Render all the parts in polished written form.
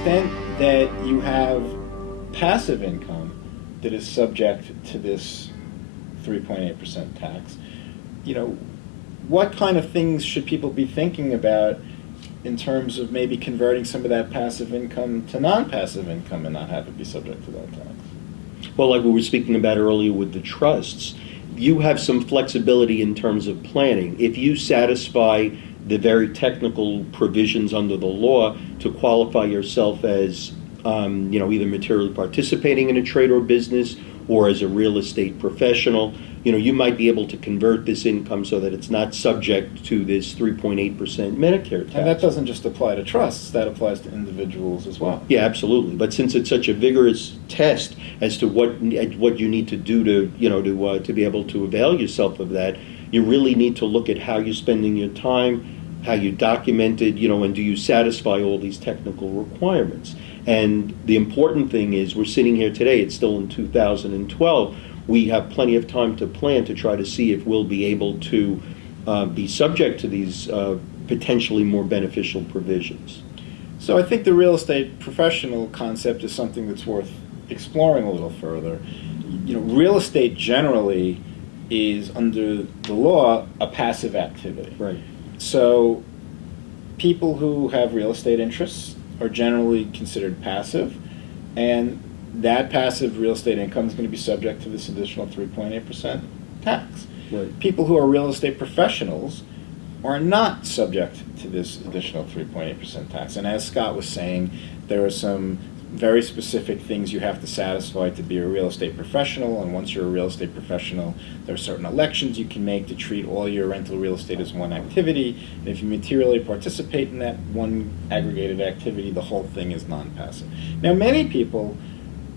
extent that you have passive income that is subject to this 3.8% tax, what kind of things should people be thinking about in terms of maybe converting some of that passive income to non-passive income and not have it be subject to that tax? Well, like we were speaking about earlier with the trusts, you have some flexibility in terms of planning. If you satisfy the very technical provisions under the law to qualify yourself as either materially participating in a trade or business or as a real estate professional, you might be able to convert this income so that it's not subject to this 3.8% Medicare tax. And that doesn't just apply to trusts, that applies to individuals as well. Yeah, absolutely. But since it's such a vigorous test as to what you need to do to be able to avail yourself of that, you really need to look at how you're spending your time, how you document it, and do you satisfy all these technical requirements. And the important thing is we're sitting here today, it's still in 2012, we have plenty of time to plan to try to see if we'll be able to be subject to these potentially more beneficial provisions. So I think the real estate professional concept is something that's worth exploring a little further. Real estate generally is, under the law, a passive activity. Right. So people who have real estate interests are generally considered passive, and that passive real estate income is going to be subject to this additional 3.8% tax. Right. People who are real estate professionals are not subject to this additional 3.8% tax. And as Scott was saying, there are some very specific things you have to satisfy to be a real estate professional, and once you're a real estate professional, there are certain elections you can make to treat all your rental real estate as one activity, and if you materially participate in that one aggregated activity, the whole thing is non-passive. Now, many people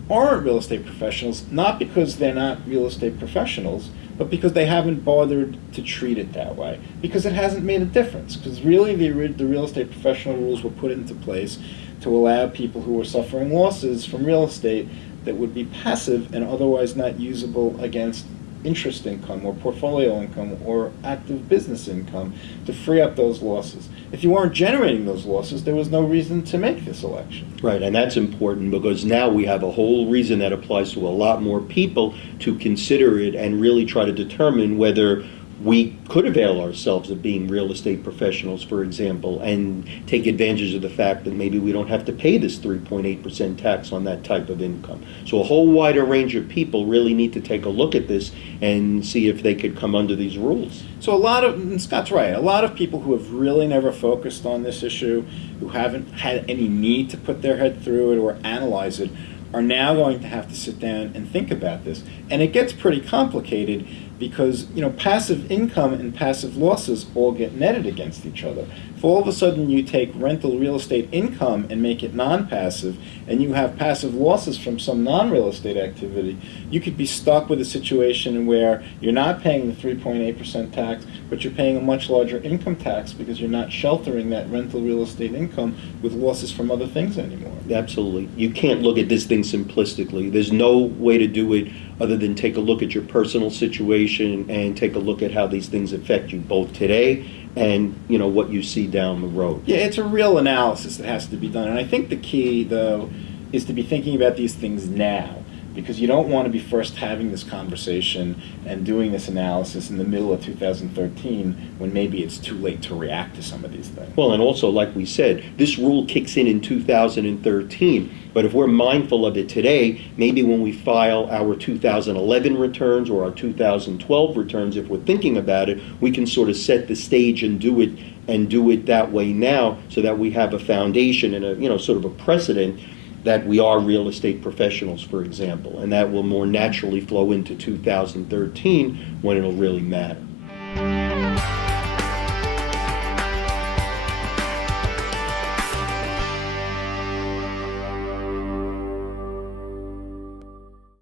aren't real estate professionals, not because they're not real estate professionals, but because they haven't bothered to treat it that way, because it hasn't made a difference, because really the real estate professional rules were put into place to allow people who were suffering losses from real estate that would be passive and otherwise not usable against interest income or portfolio income or active business income to free up those losses. If you weren't generating those losses, there was no reason to make this election. Right, and that's important because now we have a whole reason that applies to a lot more people to consider it and really try to determine whether we could avail ourselves of being real estate professionals, for example, and take advantage of the fact that maybe we don't have to pay this 3.8% tax on that type of income. So a whole wider range of people really need to take a look at this and see if they could come under these rules. So and Scott's right, a lot of people who have really never focused on this issue, who haven't had any need to put their head through it or analyze it, are now going to have to sit down and think about this. And it gets pretty complicated because passive income and passive losses all get netted against each other. If all of a sudden you take rental real estate income and make it non-passive, and you have passive losses from some non-real estate activity, you could be stuck with a situation where you're not paying the 3.8% tax, but you're paying a much larger income tax because you're not sheltering that rental real estate income with losses from other things anymore. Absolutely. You can't look at this thing simplistically. There's no way to do it other than take a look at your personal situation and take a look at how these things affect you both today and what you see down the road. Yeah, it's a real analysis that has to be done. And I think the key, though, is to be thinking about these things now, because you don't want to be first having this conversation and doing this analysis in the middle of 2013 when maybe it's too late to react to some of these things. Well, and also, like we said, this rule kicks in 2013, but if we're mindful of it today, maybe when we file our 2011 returns or our 2012 returns, if we're thinking about it, we can sort of set the stage and do it that way now so that we have a foundation and a sort of a precedent that we are real estate professionals, for example, and that will more naturally flow into 2013 when it'll really matter.